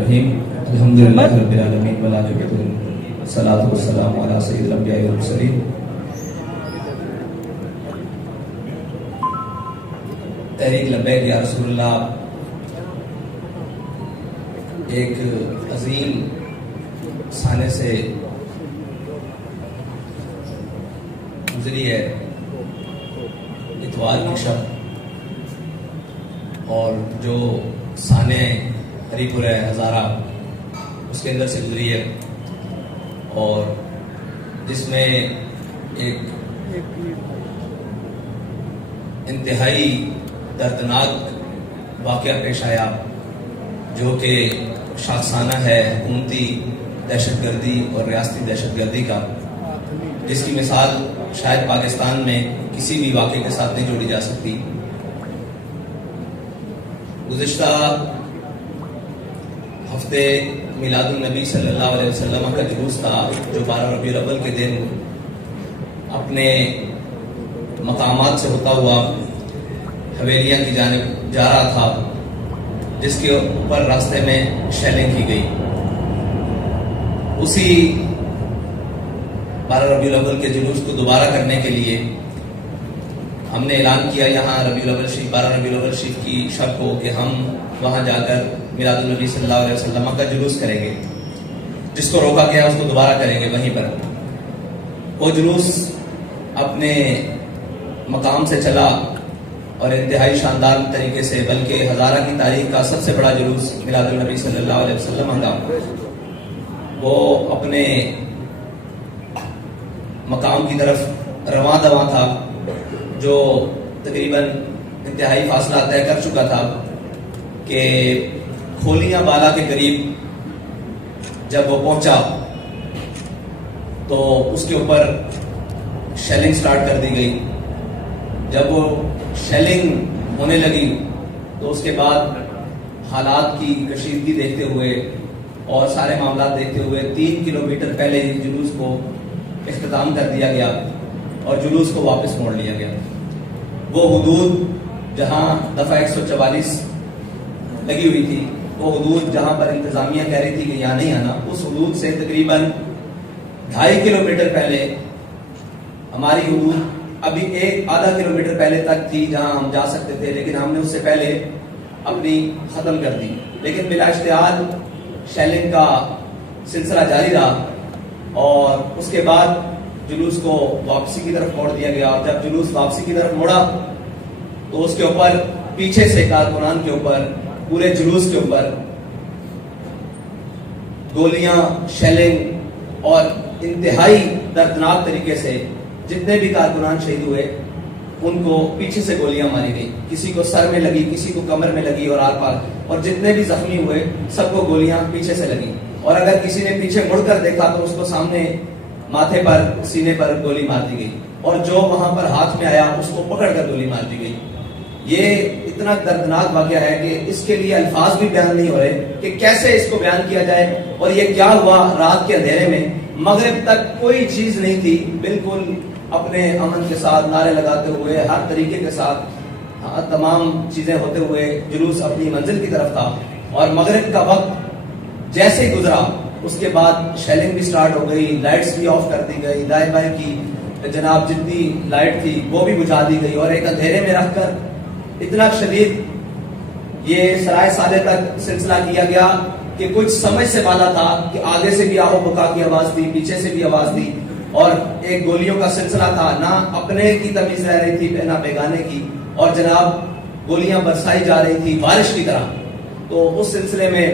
الرحیم الحمدللہ رب العالمین والعاقبۃ والصلاۃ والسلام علی سید الانبیاء والمرسلین. تحریک لبیک یا رسول اللہ ایک عظیم سانے سے گزری ہے اتوار کی شب، اور جو سانے ہری پور ہزارہ اس کے اندر سے گزری ہے، اور جس میں ایک انتہائی دردناک واقعہ پیش آیا جو کہ شاخسانہ ہے حکومتی دہشت گردی اور ریاستی دہشت گردی کا، جس کی مثال شاید پاکستان میں کسی بھی واقعے کے ساتھ نہیں جوڑی جا سکتی. گزشتہ ہفتے میلاد النبی صلی اللہ علیہ وسلم کا جلوس تھا جو 12 ربیع الاول کے دن اپنے مقامات سے ہوتا ہوا حویلیاں کی جانب جا رہا تھا، جس کے اوپر راستے میں شیلنگ کی گئی. اسی 12 ربیع الاول کے جلوس کو دوبارہ کرنے کے لیے ہم نے اعلان کیا یہاں 12 ربیع الاول شریف کی شب کو کہ ہم وہاں جا کر میلاد النبی صلی اللہ علیہ وسلم کا جلوس کریں گے. جس کو روکا گیا اس کو دوبارہ کریں گے وہیں پر. وہ جلوس اپنے مقام سے چلا اور انتہائی شاندار طریقے سے، بلکہ ہزارہ کی تاریخ کا سب سے بڑا جلوس میلاد النبی صلی اللہ علیہ وسلم کا وہ اپنے مقام کی طرف رواں دواں تھا، جو تقریباً انتہائی فاصلہ طے کر چکا تھا کہ کھولیاں بالا کے قریب جب وہ پہنچا تو اس کے اوپر شیلنگ سٹارٹ کر دی گئی. جب وہ شیلنگ ہونے لگی تو اس کے بعد حالات کی کشیدگی دیکھتے ہوئے اور سارے معاملات دیکھتے ہوئے 3 کلومیٹر پہلے جلوس کو اختتام کر دیا گیا اور جلوس کو واپس موڑ لیا گیا. وہ حدود جہاں دفعہ 144 لگی ہوئی تھی، وہ حدود جہاں پر انتظامیہ کہہ رہی تھی کہ یہاں نہیں آنا، اس حدود سے تقریباً 2.5 کلومیٹر پہلے ہماری حدود ابھی آدھا کلومیٹر پہلے تک تھی جہاں ہم جا سکتے تھے، لیکن ہم نے اس سے پہلے اپنی ختم کر دی. لیکن بلا اشتعال شیلنگ کا سلسلہ جاری رہا اور اس کے بعد جلوس کو واپسی کی طرف موڑ دیا گیا. اور جب جلوس واپسی کی طرف موڑا تو اس کے اوپر پیچھے سے کارکنان کے اوپر، پورے جلوس کے اوپر گولیاں، شیلنگ اور انتہائی دردناک طریقے سے جتنے بھی کارکنان شہید ہوئے ان کو پیچھے سے گولیاں ماری گئی. کسی کو سر میں لگی، کسی کو کمر میں لگی اور آر پار، اور جتنے بھی زخمی ہوئے سب کو گولیاں پیچھے سے لگی. اور اگر کسی نے پیچھے مڑ کر دیکھا تو اس کو سامنے ماتھے پر، سینے پر گولی مار دی گئی، اور جو وہاں پر ہاتھ میں آیا اس کو پکڑ کر گولی مار دی گئی. یہ اتنا دردناک واقعہ ہے کہ اس کے لیے الفاظ بھی بیان نہیں ہو رہے کہ کیسے اس کو بیان کیا جائے. اور یہ کیا ہوا رات کے اندھیرے میں، مغرب تک کوئی چیز نہیں تھی، بالکل اپنے امن کے ساتھ نعرے لگاتے ہوئے ہر طریقے کے ساتھ تمام چیزیں ہوتے ہوئے جلوس اپنی منزل کی طرف تھا. اور مغرب کا وقت جیسے ہی گزرا اس کے بعد شیلنگ بھی سٹارٹ ہو گئی، لائٹس بھی آف کر دی گئی، دائیں بائیں کی جناب جتنی لائٹ تھی وہ بھی بجھا دی گئی، اور ایک اندھیرے میں رکھ کر اتنا شدید یہ سرائے سالے تک سلسلہ کیا گیا کہ کچھ سمجھ سے بالا تھا کہ آگے سے بھی آہو بکا کی آواز تھی، پیچھے سے بھی آواز تھی، اور ایک گولیوں کا سلسلہ تھا. نہ اپنے کی تمیز رہ رہی تھی نہ بیگانے کی، اور جناب گولیاں برسائی جا رہی تھی بارش کی طرح. تو اس سلسلے میں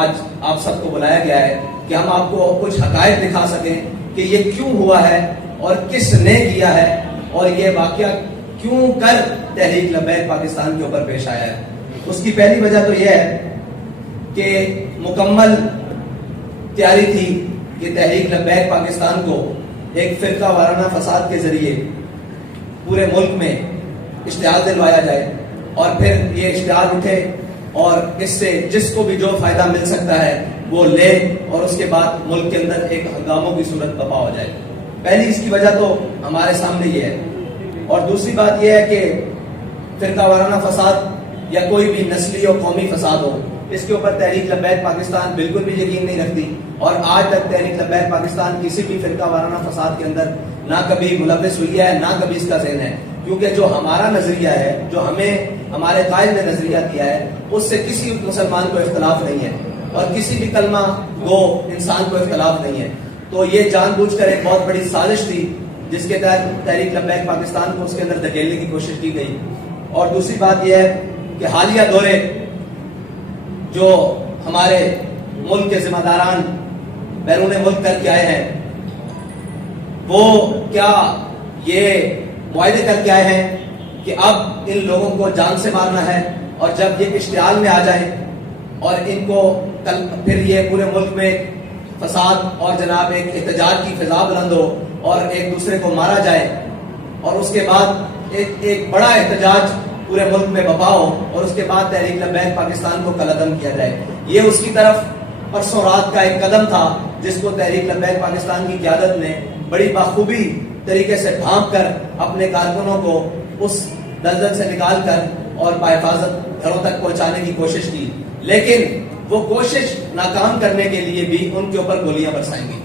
آج آپ سب کو بلایا گیا ہے کہ ہم آپ کو کچھ حقائق دکھا سکیں کہ یہ کیوں ہوا ہے اور کس نے کیا ہے، اور یہ واقعہ کیوں کر تحریک لبیک پاکستان کے اوپر پیش آیا ہے. اس کی پہلی وجہ تو یہ ہے کہ مکمل تیاری تھی کہ تحریک لبیک پاکستان کو ایک فرقہ وارانہ فساد کے ذریعے پورے ملک میں اشتعال دلوایا جائے، اور پھر یہ اشتعال اٹھے اور اس سے جس کو بھی جو فائدہ مل سکتا ہے وہ لے، اور اس کے بعد ملک کے اندر ایک ہنگاموں کی صورت برپا ہو جائے. پہلی اس کی وجہ تو ہمارے سامنے یہ ہے. اور دوسری بات یہ ہے کہ فرقہ وارانہ فساد یا کوئی بھی نسلی اور قومی فساد ہو، اس کے اوپر تحریک لبیک پاکستان بالکل بھی یقین نہیں رکھتی، اور آج تک تحریک لبیک پاکستان کسی بھی فرقہ وارانہ فساد کے اندر نہ کبھی ملوث ہوئی ہے، نہ کبھی اس کا ذہن ہے، کیونکہ جو ہمارا نظریہ ہے، جو ہمیں ہمارے قائد نے نظریہ دیا ہے، اس سے کسی مسلمان کو اختلاف نہیں ہے، اور کسی بھی کلمہ گو انسان کو اختلاف نہیں ہے۔ تو یہ جان بوجھ کر ایک بہت بڑی سازش تھی جس کے تحت تحریک لبیک پاکستان کو اس کے اندر دھکیلنے کی کوشش کی گئی۔ اور دوسری بات یہ ہے کہ حالیہ دورے جو ہمارے ملک کے ذمہ داران بیرون ملک کر کے آئے ہیں، وہ کیا یہ معاہدے کر کے آئے ہیں کہ اب ان لوگوں کو جان سے مارنا ہے، اور جب یہ اشتعال میں آ جائیں اور ان کو پھر یہ پورے ملک میں فساد اور جناب ایک احتجاج کی فضا بلند ہو اور ایک دوسرے کو مارا جائے، اور اس کے بعد ایک بڑا احتجاج پورے ملک میں بپا ہو، اور اس کے بعد تحریک لبیک پاکستان کو کالعدم کیا جائے۔ یہ اس کی طرف پرسوں رات کا ایک قدم تھا جس کو تحریک لبیک پاکستان کی قیادت نے بڑی بخوبی طریقے سے ڈھانپ کر اپنے کارکنوں کو اس دلدل سے نکال کر اور بحفاظت گھروں تک پہنچانے کی کوشش کی، لیکن وہ کوشش ناکام کرنے کے لیے بھی ان کے اوپر گولیاں برسائیں گی۔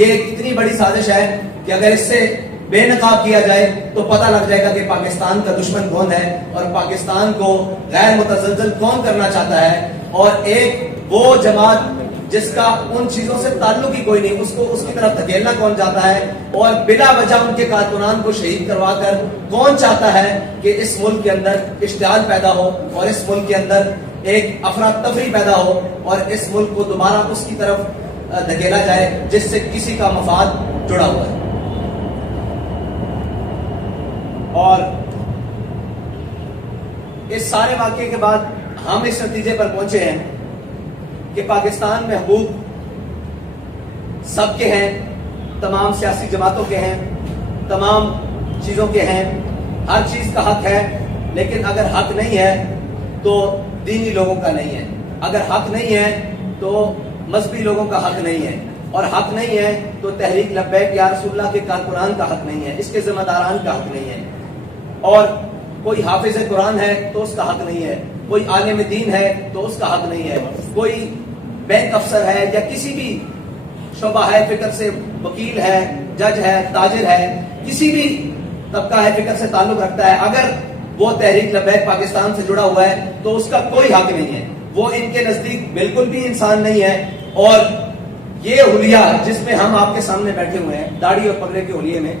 یہ ایک اتنی بڑی سازش ہے کہ اگر اس سے بے نقاب کیا جائے تو پتہ لگ جائے گا کہ پاکستان کا دشمن کون ہے، اور پاکستان کو غیر متزلزل کون کرنا چاہتا ہے، اور ایک وہ جماعت جس کا ان چیزوں سے تعلق ہی کوئی نہیں، اس کو اس کی طرف دھکیلنا کون چاہتا ہے، اور بلا وجہ ان کے کارکنان کو شہید کروا کر کون چاہتا ہے کہ اس ملک کے اندر اشتعال پیدا ہو، اور اس ملک کے اندر ایک افراتفری پیدا ہو، اور اس ملک کو دوبارہ اس کی طرف دھکیلا جائے جس سے کسی کا مفاد جڑا ہوا ہے۔ اور اس سارے واقعے کے بعد ہم اس نتیجے پر پہنچے ہیں کہ پاکستان میں حقوق سب کے ہیں، تمام سیاسی جماعتوں کے ہیں، تمام چیزوں کے ہیں، ہر چیز کا حق ہے، لیکن اگر حق نہیں ہے تو دینی لوگوں کا نہیں ہے، اگر حق نہیں ہے تو مذہبی لوگوں کا حق نہیں ہے، اور حق نہیں ہے تو تحریک لبیک یا رسول اللہ کے کارکنان کا حق نہیں ہے، اس کے ذمہ داران کا حق نہیں ہے، اور کوئی حافظ قرآن ہے تو اس کا حق نہیں ہے، کوئی عالم دین ہے تو اس کا حق نہیں ہے، کوئی بینک افسر ہے یا کسی بھی شعبہ ہے فکر سے وکیل ہے، جج ہے، تاجر ہے، کسی بھی طبقہ ہے فکر سے تعلق رکھتا ہے، اگر وہ تحریک لبیک پاکستان سے جڑا ہوا ہے تو اس کا کوئی حق نہیں ہے، وہ ان کے نزدیک بالکل بھی انسان نہیں ہے۔ اور یہ حلیہ جس میں ہم آپ کے سامنے بیٹھے ہوئے ہیں، داڑھی اور پگڑے کے حلیے میں،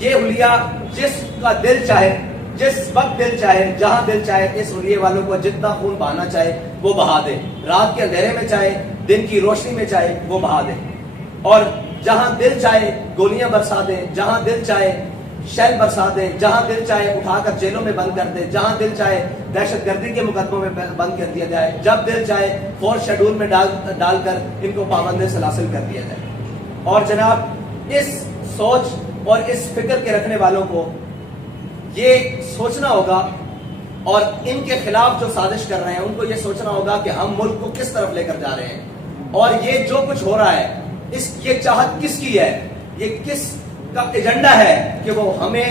یہ حلیہ جس کا دل چاہے، جس وقت دل چاہے، جہاں دل چاہے، اس حلیے والوں کو جتنا خون بہانا چاہے وہ بہا دے، رات کے اندھیرے میں چاہے، دن کی روشنی میں چاہے وہ بہا دے، اور جہاں دل چاہے گولیاں برسا دے، جہاں دل چاہے شیل برسا دے، جہاں دل چاہے اٹھا کر جیلوں میں بند کر دے، جہاں دل چاہے دہشت گردی کے مقدموں میں بند کر دیا جائے، جب دل چاہے فورس شیڈول میں ڈال کر ان کو پابند سلاسل کر دیا جائے۔ اور جناب اس سوچ اور اس فکر کے رکھنے والوں کو یہ سوچنا ہوگا، اور ان کے خلاف جو سازش کر رہے ہیں ان کو یہ سوچنا ہوگا کہ ہم ملک کو کس طرف لے کر جا رہے ہیں، اور یہ جو کچھ ہو رہا ہے یہ چاہت کس کی ہے، یہ کس کا ایجنڈا ہے کہ وہ ہمیں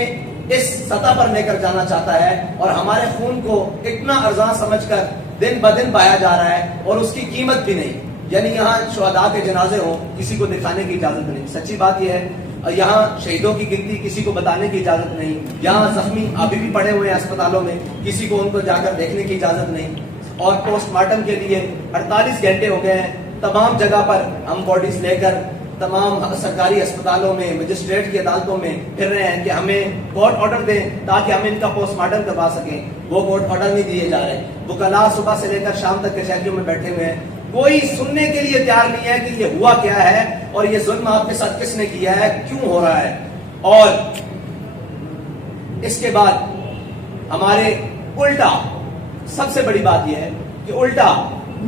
اس سطح پر لے کر جانا چاہتا ہے، اور ہمارے خون کو اتنا ارزاں سمجھ کر دن بدن بہایا جا رہا ہے، اور اس کی قیمت بھی نہیں، یعنی یہاں شہداء کے جنازے ہوں کسی کو دکھانے کی اجازت نہیں، سچی بات یہ ہے، یہاں شہیدوں کی گنتی کسی کو بتانے کی اجازت نہیں، یہاں زخمی ابھی بھی پڑے ہوئے ہیں اسپتالوں میں، کسی کو ان کو جا کر دیکھنے کی اجازت نہیں، اور پوسٹ مارٹم کے لیے 48 گھنٹے ہو گئے ہیں، تمام جگہ پر ہم باڈیز لے کر تمام سرکاری اسپتالوں میں، مجسٹریٹ کی عدالتوں میں پھر رہے ہیں کہ ہمیں کورٹ آرڈر دیں تاکہ ہم ان کا پوسٹ مارٹم کروا سکیں، وہ کورٹ آرڈر نہیں دیے جا رہے، وکلاء صبح سے لے کر شام تک کچہریوں میں بیٹھے ہوئے ہیں، کوئی سننے کے لیے تیار نہیں ہے کہ یہ ہوا کیا ہے، اور یہ ظلم آپ کے ساتھ کس نے کیا ہے، کیوں ہو رہا ہے۔ اور اس کے بعد ہمارے الٹا سب سے بڑی بات یہ ہے کہ الٹا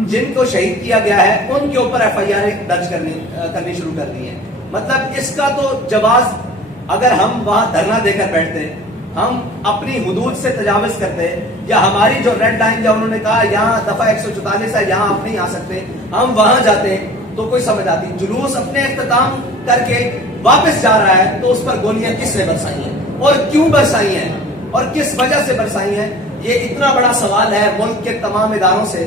جن کو شہید کیا گیا ہے ان کے اوپر ایف آئی آر درج کرنی شروع کر دی ہے۔ مطلب اس کا تو جواز، اگر ہم وہاں دھرنا دے کر بیٹھتے، ہم اپنی حدود سے تجاوز کرتے، یا ہماری جو ریڈ لائن یا انہوں نے کہا یہاں دفعہ 144 ہے یہاں آپ نہیں آ سکتے، ہم وہاں جاتے تو کوئی سمجھ آتی، جلوس اپنے اختتام کر کے واپس جا رہا ہے تو اس پر گولیاں کس نے برسائی ہیں اور کیوں برسائی ہیں اور کس وجہ سے برسائی ہیں، یہ اتنا بڑا سوال ہے ملک کے تمام اداروں سے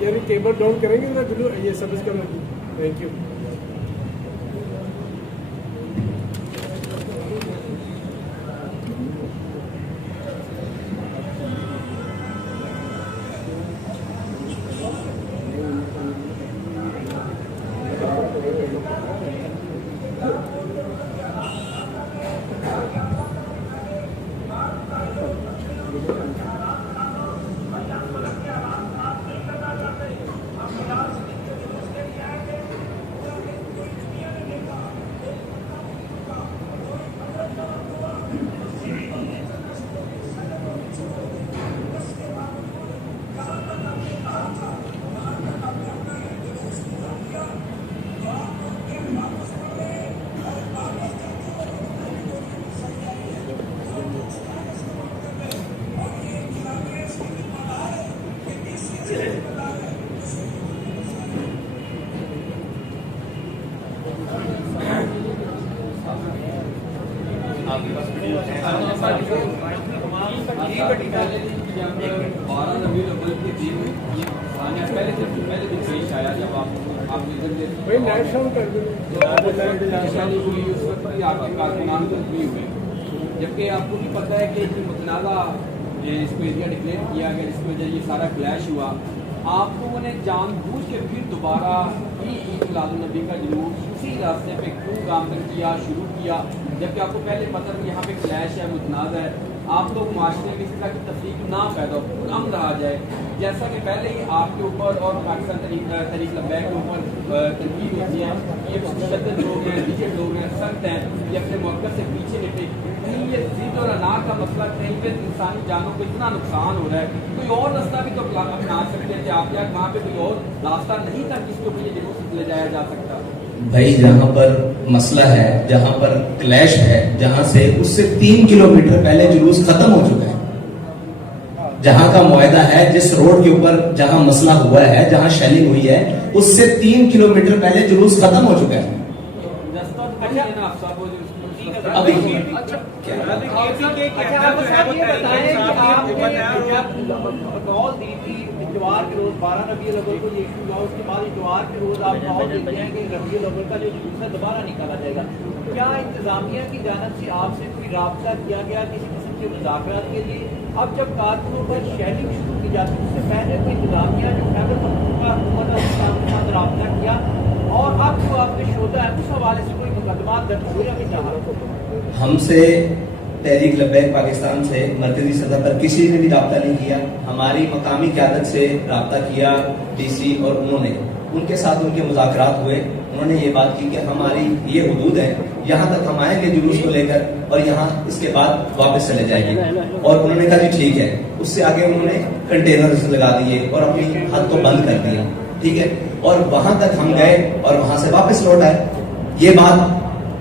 یعنی ٹیبل ڈاؤن کریں گے نا یہ سروس کا. Thank you. جبکہ آپ کو بھی پتہ ہے کہ متنازع اس کو ایریا ڈکلیئر کیا گیا جس کی وجہ یہ سارا کلیش ہوا. آپ لوگوں نے جان بوجھ کے پھر دوبارہ عید میلاد النبی کا جلوس اسی راستے پہ کیوں گامزن کیا شروع کیا جبکہ آپ کو پہلے پتہ تھا یہاں پہ کلیش ہے متنازع ہے. آپ لوگ معاشرے میں اس طرح کی تفریق نہ پیدا ہو امن رہا جائے. جیسا کہ پہلے ہی آپ کے اوپر اور پاکستان تحریک لبیک کے اوپر تنقید ہوتی ہے یہ مشدد لوگ ہیں ریجڈ لوگ ہیں سخت ہیں یہ اپنے موقع سے پیچھے نکلے. کہیں یہ ضد اور انا کا مسئلہ کہیں پہ انسانی جانوں کو اتنا نقصان ہو رہا ہے کوئی اور راستہ بھی تو اپنا سکتے تھے آپ یا وہاں پہ کوئی اور راستہ نہیں تھا جس کو یہ جلوس لے جایا جا سکتا. بھائی جہاں پر مسئلہ ہے جہاں پر کلیش ہے جہاں سے اس سے 3 کلومیٹر پہلے جلوس ختم ہو چکا ہے. جہاں کا معاہدہ ہے جس روڈ کے اوپر جہاں مسئلہ ہوا ہے جہاں شیلنگ ہوئی ہے اس سے 3 کلومیٹر پہلے جلوس ختم ہو چکا ہے. ابھی اتوار کے روز 12 ربیع الاول کو یہ ایشو ہوا اس کے بعد اتوار کے روز آپ ماحول دیکھتے ہیں کہ ربیع الاول کا جو جلوس ہے دوبارہ نکالا جائے گا. کیا انتظامیہ کی جانب سے آپ سے کوئی رابطہ کیا گیا کسی قسم کے مذاکرات کے لیے؟ اب جب کارکنوں پر شیلنگ شروع کی جاتی ہے اس سے پہلے کوئی انتظامیہ جو خیبر پختونخوا حکومت اور ساتھ رابطہ کیا اور اب جو آپ کے شعبہ ہے اس حوالے سے کوئی مقدمات درج ہوئے یا نہیں؟ ہم سے تحریک لبیک پاکستان سے مرکزی سطح پر کسی نے بھی رابطہ نہیں کیا. ہماری مقامی قیادت سے رابطہ کیا ڈی سی اور انہوں نے ان کے ساتھ ان کے مذاکرات ہوئے. انہوں نے یہ بات کی کہ ہماری یہ حدود ہے یہاں تک ہم آئیں گے جلوس کو لے کر اور یہاں اس کے بعد واپس چلے جائیں گے. اور انہوں نے کہا جی ٹھیک ہے. اس سے آگے انہوں نے کنٹینرز لگا دیے اور اپنی حد کو بند کر دیا. ٹھیک ہے. اور وہاں تک ہم گئے اور وہاں سے واپس لوٹ آئے. یہ بات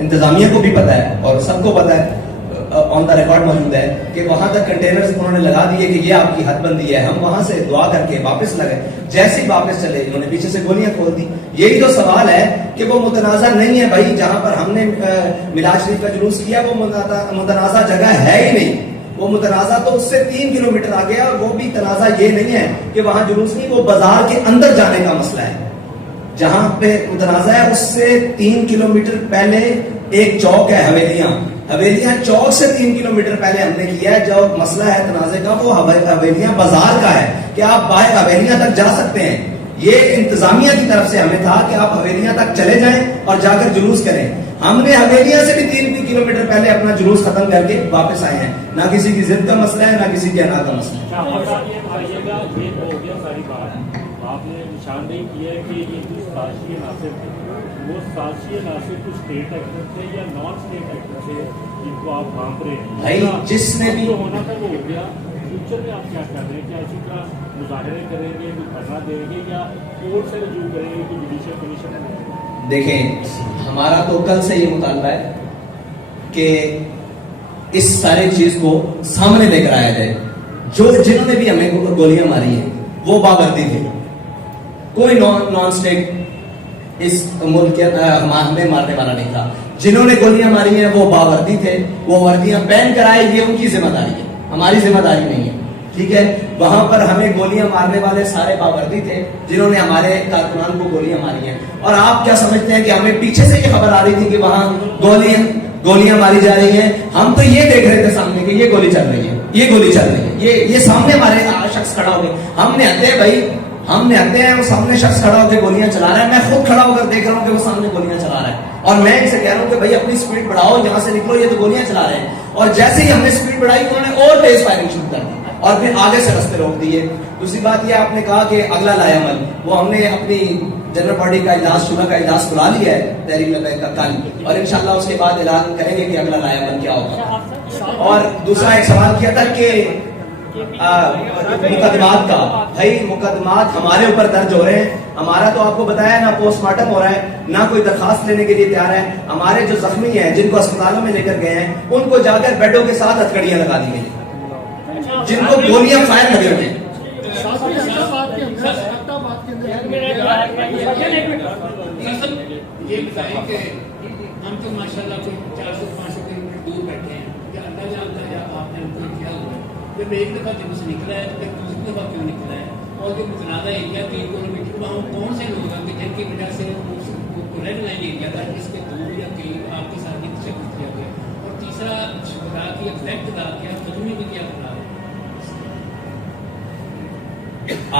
انتظامیہ کو بھی پتا ہے اور سب کو پتا ہے آن دا ریکارڈ موجود ہے کہ وہاں تک کنٹینرز انہوں نے لگا دیے کہ یہ آپ کی حد بندی ہے. ہم وہاں سے دعا کر کے واپس لگے. جیسے ہی واپس چلے انہوں نے پیچھے سے گولیاں کھول دی. یہی تو سوال ہے کہ وہ متنازع نہیں ہے بھائی. جہاں پر ہم نے میلاد شریف کا جلوس کیا وہ متنازع جگہ ہے ہی نہیں. وہ متنازع تو اس سے 3 کلومیٹر آگے اور وہ بھی تنازع یہ نہیں ہے کہ وہاں جلوس نہیں وہ بازار کے اندر جانے کا مسئلہ ہے. جہاں پہ متنازع ہے اس سے 3 کلومیٹر پہلے ایک چوک ہے حویلیاں چوک سے 3 کلومیٹر پہلے ہم نے کیا ہے. جو مسئلہ ہے تنازع کا وہ حویلیاں بازار کا ہے کہ آپ باہر حویلیاں تک جا سکتے ہیں. یہ انتظامیہ کی طرف سے ہمیں تھا کہ آپ حویلیاں تک چلے جائیں اور جا کر جلوس کریں. ہم نے حویلیاں سے بھی 3 کلومیٹر پہلے اپنا جلوس ختم کر کے واپس آئے ہیں. نہ کسی کی ضد کا مسئلہ ہے نہ کسی کے انا کا مسئلہ ہے. آپ نے نشاندہی کی ہے کہ یہ جو سازشی عناصر تھے وہ سازشی عناصر کچھ اسٹیٹ ایکٹر تھے یا نان اسٹیٹ ایکٹر تھے جن کو آپ بھانپ رہے ہیں. بھائی جس نے بھی جو ہونا تھا وہ ہو گیا. فیوچر میں آپ کیا کر رہے ہیں؟ کیا اسی طرح مظاہرے کریں گے کوئی دھرنا دیں گے یا کورٹ سے رجوع کریں گے کوئی جوڈیشل کمیشن؟ دیکھیں ہمارا تو کل سے یہ مطالبہ ہے کہ اس سارے چیز کو سامنے لے کر آیا جائے. جنہوں نے بھی ہمیں گولیاں ماری ہیں وہ باوردی تھے. کوئی نان اسٹیٹ اس ملک کے ہمیں مارنے والا نہیں تھا. جنہوں نے گولیاں ماری ہیں وہ باوردی تھے. وہ وردیاں پہن کر آئے یہ ان کی ذمہ داری ہے ہماری ذمہ داری نہیں ہے. ٹھیک ہے. وہاں پر ہمیں گولیاں مارنے والے سارے باوردی تھے جنہوں نے ہمارے کارکنان کو گولیاں ماری ہیں. اور آپ کیا سمجھتے ہیں کہ ہمیں پیچھے سے یہ خبر آ رہی تھی کہ وہاں گولیاں ماری جا رہی ہیں؟ ہم تو یہ دیکھ رہے تھے سامنے کہ یہ گولی چل رہی ہے، یہ گولی چل رہی ہے، یہ سامنے ہمارے شخص کھڑا ہو گیا. ہم نے آتے ہیں بھائی، ہم نے آتے ہیں، وہ سامنے شخص کھڑا ہو کے گولیاں چلا رہا ہے. میں خود کھڑا ہو کر دیکھ رہا ہوں کہ وہ سامنے گولیاں چلا رہا ہے. اور میں ان سے کہہ رہا ہوں کہ بھائی اپنی سپیڈ بڑھاؤ، یہاں سے نکلو، یہ تو گولیاں چلا رہے ہیں. اور جیسے ہی ہم نے سپیڈ بڑھائی انہوں نے اور تیز فائرنگ شروع کر دی اور پھر آگے سے رستے روک دیے. دوسری بات یہ آپ نے کہا کہ اگلا لائے عمل، وہ ہم نے اپنی جنرل باڈی کا اجلاس، شورا کا اجلاس بلا لیا ہے تحریک لبیک کا کل، اور انشاءاللہ اس کے بعد اعلان کریں گے کہ اگلا لائے عمل کیا ہوگا. اور دوسرا ایک سوال کیا تھا کہ مقدمات کا. بھائی مقدمات ہمارے اوپر درج ہو رہے ہیں. ہمارا تو آپ کو بتایا نہ پوسٹ مارٹم ہو رہا ہے، نہ کوئی درخواست لینے کے لیے تیار ہے. ہمارے جو زخمی ہیں جن کو اسپتالوں میں لے کر گئے ہیں ان کو جا کر بیڈوں کے ساتھ ہتھکڑیاں لگا دی گئی، جن کو گولیاں فائر لگے ہوئے ہیں. یہ بتائیں کہ ہم تو ماشاءاللہ کوئی 400-500 کلومیٹر دور بیٹھے ہیں، یا اللہ جانتا ہے یا آپ نے ہم کو کیا ہوا ہے. جب ایک دفعہ جب سے نکلا ہے تو پھر دوسری دفعہ کیوں نکلا ہے؟ اور جو متنازع ایریا 3 کلومیٹر وہاں کون سے لوگ ہیں جن کی وجہ سے ریڈ لائن ایریا تھا اس کے دور یا قریب آپ کے ساتھ تشدد کیا گیا؟ اور تیسرا شہداء کی افیکٹ کا کیا قدمی بھی کیا کرا ہے؟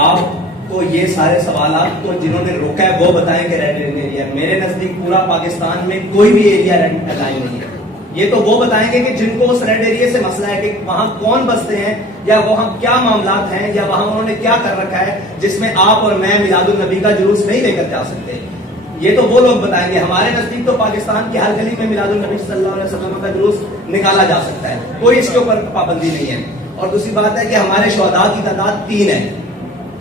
آپ کو یہ سارے سوالات تو جنہوں نے روکا ہے وہ بتائیں کہ ریڈ لائن ایریا. میرے نزدیک پورا پاکستان میں کوئی بھی ایریا ریڈ لائن نہیں ہے. یہ تو وہ بتائیں گے کہ جن کو اس ریڈ ایریا سے مسئلہ ہے کہ وہاں کون بستے ہیں یا وہاں کیا معاملات ہیں یا وہاں انہوں نے کیا کر رکھا ہے جس میں آپ اور میں میلاد النبی کا جلوس نہیں لے کر جا سکتے. یہ تو وہ لوگ بتائیں گے. ہمارے نزدیک تو پاکستان کی ہر گلی میں میلاد النبی صلی اللہ علیہ وسلم کا جلوس نکالا جا سکتا ہے، کوئی اس کے اوپر پابندی نہیں ہے. اور دوسری بات ہے کہ ہمارے شہداء کی تعداد 3 ہے،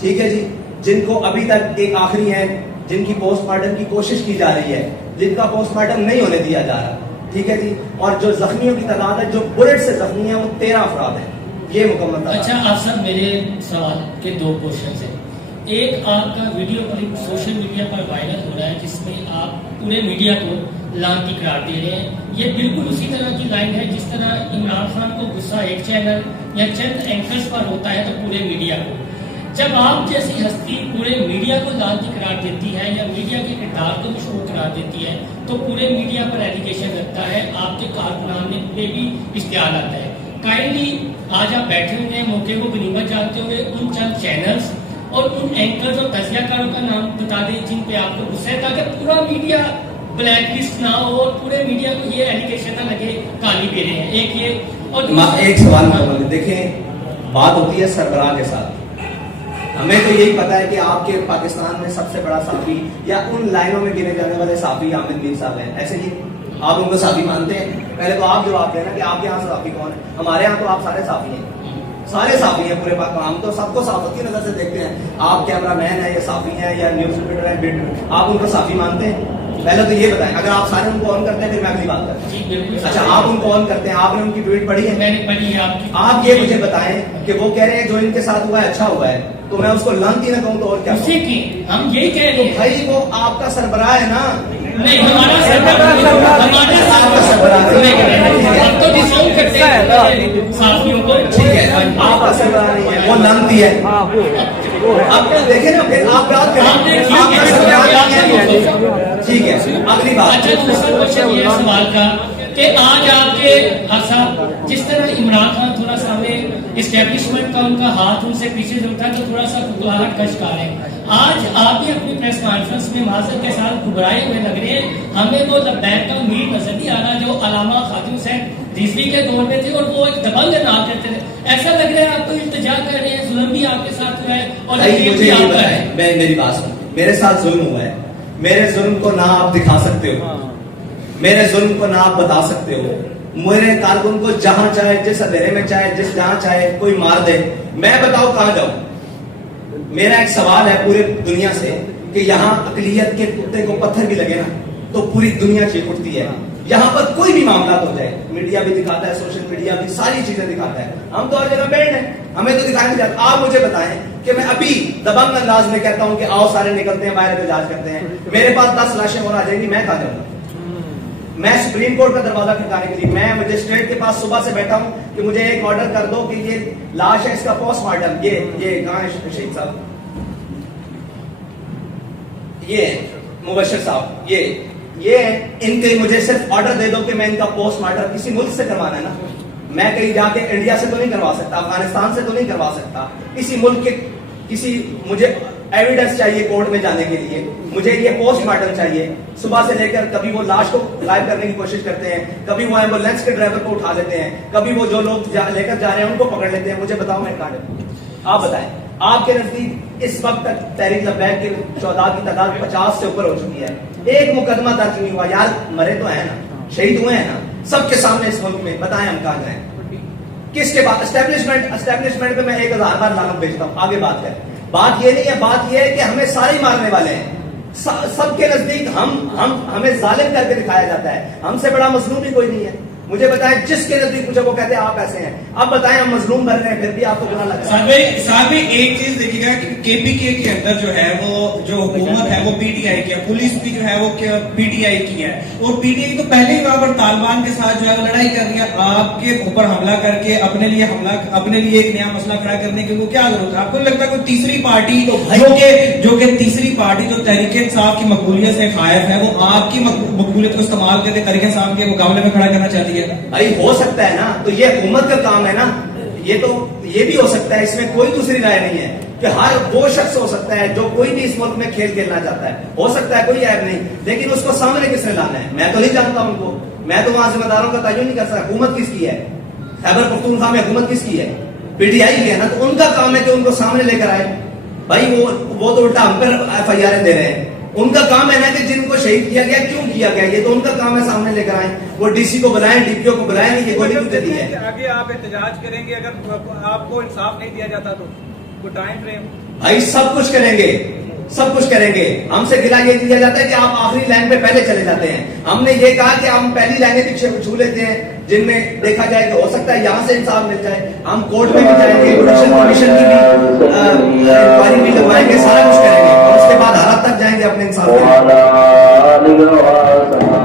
ٹھیک ہے جی، جن کو ابھی تک ایک آخری ہے جن کی پوسٹ مارٹم کی کوشش کی جا رہی ہے، جن کا پوسٹ مارٹم نہیں ہونے دیا جا رہا، ٹھیک ہے جی. اور جو زخمیوں کی تعداد ہے، جو بلٹ سے زخمی ہیں، وہ 13 افراد ہیں. یہ مکمل تعداد. اچھا آپ سب، میرے سوال کے 2 کوشچنز ہیں. ایک آپ کا ویڈیو کلپ سوشل میڈیا پر وائرل ہو رہا ہے جس میں آپ پورے میڈیا کو لعنتی قرار دے رہے ہیں. یہ بالکل اسی طرح کی لائن ہے جس طرح عمران خان کو غصہ ایک چینل یا چند اینکرز پر ہوتا ہے تو پورے میڈیا کو. جب آپ جیسی ہستی پورے میڈیا کو لعنتی قرار دیتی ہے یا میڈیا کے کردار کو مشہور قرار دیتی ہے تو پورے میڈیا پر ایلیگیشن لگتا ہے، آپ کے کارکنان پہ بھی اشتعال آتا ہے. کائنڈلی آج آپ بیٹھے ہوئے ہیں، موقع کو غنیمت جانتے ہوئے ان چند چینلز اور ان اینکرز اور تجزیہ کاروں کا نام بتا دیں جن پہ آپ کو غصہ ہے، تاکہ پورا میڈیا بلیک لسٹ نہ ہو اور پورے میڈیا کو یہ ایلیگیشن نہ لگے کالی پیرے ہیں. ایک یہ اور ایک سوال دیکھیں، بات ہوتی ہے سربراہ کے ساتھ. ہمیں تو یہی پتا ہے کہ آپ کے پاکستان میں سب سے بڑا صحافی یا ان لائنوں میں گنے جانے والے صحافی عامر میر صاحب ہیں. ایسے ہی آپ ان کو صحافی مانتے ہیں؟ پہلے تو آپ جواب دینا کہ آپ کے یہاں صحافی کون ہے. ہمارے یہاں تو آپ سارے صحافی ہیں، سارے صحافی ہیں پورے پاک. ہم تو سب کو صحافت کی نظر سے دیکھتے ہیں. آپ کیمرہ مین ہیں یا صحافی ہیں یا نیوز رپورٹر ہیں، آپ ان کو صحافی مانتے ہیں؟ پہلے تو یہ بتائیں. اگر آپ سارے ان کو آن کرتے ہیں پھر میں اگلی بات کرتا ہوں. اچھا آپ ان کو آن کرتے ہیں، آپ نے ان کی ٹویٹ پڑھی ہے؟ میں نے پڑھی ہے. آپ یہ مجھے بتائیں کہ وہ کہہ رہے ہیں جو ان کے ساتھ ہوا ہے اچھا ہوا ہے، تو میں اس کو لعنتی نہ کہوں تو اور کیا اسے کی ہم یہی کہہ رہے ہیں. بھائی وہ آپ کا سربراہ ہے نا. نہیں، ہمارا سربراہ آپ کا سربراہ ہے. ہم تو ڈساؤنڈ کرتے ہیں صحافیوں کو. ٹھیک ہے، آپ کا سربراہ نہیں ہے، وہ لعنتی ہے. اب دیکھیں نا، پھر آپ بات کریں آپ کا سربراہ نہیں ہے. ٹھیک ہے، اگلی بات. اچھا دوسرا کوشچن یہ سوال کا کہ آج آپ کے صاحب جس طرح عمران خان تھوڑا سا ہمیں اسٹیبلشمنٹ کا ان کا ہاتھ ان سے پیچھے سے اٹھا تو تھوڑا سا کٹوہٹ کا شکار ہے. آج آپ بھی اپنی پریس کانفرنس میں معذرت کے ساتھ گھبرائے ہوئے لگ رہے ہیں. ہمیں وہ لبیک کا امیر نظر نہیں آ رہا جو علامہ خواجہ حسین رضوی کے دور میں تھے اور وہ ایک دبنگ نہ کرتے تھے. ایسا لگ رہا ہے آپ کو التجا کر رہے ہیں، ظلم بھی آپ کے ساتھ ہوا ہے اور مجھے یہ پتا ہے. میری بات سن، میرے ساتھ ظلم ہوا ہے. میرے ظلم کو نہ آپ دکھا سکتے ہو، میرے ظلم کو نہ آپ بتا سکتے ہو. میرے کارکن کو جہاں چاہے، جس اندھیرے میں چاہے، جس جہاں چاہے کوئی مار دے، میں بتاؤ کہاں جاؤں. میرا ایک سوال ہے پورے دنیا سے کہ یہاں اقلیت کے کتے کو پتھر بھی لگے نا تو پوری دنیا چیخ اٹھتی ہے. یہاں پر کوئی بھی معاملات ہو جائے، میڈیا بھی دکھاتا ہے، سوشل میڈیا بھی ساری چیزیں دکھاتا ہے. ہم تو ہر جگہ بینڈ ہیں، ہمیں تو دکھایا نہیں جاتا. آپ مجھے بتائیں کہ میں ابھی دبنگ انداز میں کہتا ہوں کہ آؤ سارے نکلتے ہیں باہر احتجاج کرتے ہیں، میرے پاس 10 لاشیں اور آ جائیں گی، میں کہاں جاؤں گا؟ میں سپریم کورٹ کا دروازہ کھٹکانے کے لیے، میں مجسٹریٹ کے پاس صبح سے بیٹھا ہوں کہ مجھے ایک آرڈر کر دو کہ یہ لاش ہے، اس کا پوسٹ مارٹم، یہ کہاں ہے شہید صاحب، یہ مبشر صاحب، یہ ان کے مجھے صرف آرڈر دے دو کہ میں ان کا پوسٹ مارٹم کسی ملک سے کروانا ہے نا، میں کہیں جا کے انڈیا سے تو نہیں کروا سکتا، افغانستان سے تو نہیں کروا سکتا، کسی ملک کے کسی، مجھے ایویڈنس چاہیے کورٹ میں جانے کے لیے، مجھے یہ پوسٹ مارٹم چاہیے، صبح سے لے کر کبھی وہ لاش کو غائب کرنے کی کوشش کرتے ہیں، کبھی وہ ایمبولینس کے ڈرائیور کو اٹھا لیتے ہیں، کبھی وہ جو لوگ لے کر جا رہے ہیں ان کو پکڑ لیتے ہیں، مجھے بتاؤ میں کہاں جاؤں؟ آپ بتائیں، آپ کے نزدیک اس وقت تک تحریک لبیک کے شہداء کی تعداد 50 سے اوپر ہو چکی ہے، ایک مقدمہ درج نہیں ہوا، یار مرے تو ہیں نا، شہید ہوئے ہیں نا سب کے سامنے اس ملک میں، بتائیں ہم کہاں جائیں؟ کس کے بعد اسٹیبلشمنٹ پہ میں 1000 بار لعنت بھیجتا ہوں، آگے بات کریں، بات یہ نہیں ہے، بات یہ ہے کہ ہمیں سارے مارنے والے ہیں، سب کے نزدیک ہمیں ظالم کر کے دکھایا جاتا ہے، ہم سے بڑا مظلوم بھی کوئی نہیں ہے، مجھے بتائیں جس کے نزدیک مجھے وہ کہتے ہیں آپ ایسے ہیں، اب بتائیں ہم مظلوم بن رہے ہیں پھر بھی آپ کو گناہ لگتا ہے؟ صاحب ایک چیز دیکھیے گا کہ کے پی کے اندر جو ہے وہ جو حکومت ہے وہ پی ٹی آئی کی ہے، پولیس بھی جو ہے وہ پی ٹی آئی کی ہے، اور پی ٹی آئی تو پہلے ہی وہاں پر طالبان کے ساتھ جو ہے وہ لڑائی کر رہی ہے، آپ کے اوپر حملہ کر کے اپنے لیے ایک نیا مسئلہ کھڑا کرنے کی وہ کیا ضرورت ہے؟ آپ کو لگتا ہے کوئی تیسری پارٹی جو کہ تیسری پارٹی جو تحریک انصاف کی مقبولیت سے خائف ہے وہ آپ کی مقبولیت کو استعمال کر کے تحریک انصاف کے مقابلے میں کھڑا کرنا چاہتی ہے؟ بھائی ہو سکتا ہے نا، تو یہ حکومت کا کام ہے نا، یہ بھی ہو سکتا ہے، اس میں کوئی دوسری رائے نہیں ہے کہ ہر وہ شخص ہو سکتا ہے جو کوئی بھی اس ملک میں کھیل کھیلنا چاہتا ہے، ہو سکتا ہے کوئی عیب نہیں، لیکن اس کو سامنے کس نے لانا ہے؟ میں تو نہیں جانتا ان کو، میں تو وہاں ذمہ داروں کا تعین نہیں کر سکتا، حکومت کس کی ہے؟ خیبر پختونخوا میں حکومت کس کی ہے؟ پی ٹی آئی کی ہے نا، تو ان کا کام ہے کہ ان کو سامنے لے کر آئے، بھائی وہ تو الٹا ہم پر ایف آئی آر دے رہے ہیں، ان کا کام ہے نا کہ جن کو شہید کیا گیا کیوں کیا گیا، یہ تو ان کا کام ہے سامنے لے کر آئیں، وہ ڈی سی کو بلائیں، ڈی پی او کو بلائیں، یہ گولی کیوں دے دی ہے؟ آگے آپ احتجاج کریں گے اگر آپ کو انصاف نہیں دیا جاتا تو کوئی ٹائم فریم؟ بھائی سب کچھ کریں گے، سب کچھ کریں گے، ہم سے گلا یہ دیا جاتا ہے کہ آپ آخری لائن پہ پہلے چلے جاتے ہیں، ہم نے یہ کہا کہ ہم پہلی لائنیں بھی چھو لیتے ہیں جن میں دیکھا جائے کہ ہو سکتا ہے یہاں سے انصاف مل جائے، ہم کورٹ میں بھی جائیں گے، جوڈیشل کمیشن کی بھی انکوائری بھی لگوائیں گے، سارا کچھ کریں گے اور اس کے بعد حالات تک جائیں گے اپنے انصاف کے لیے۔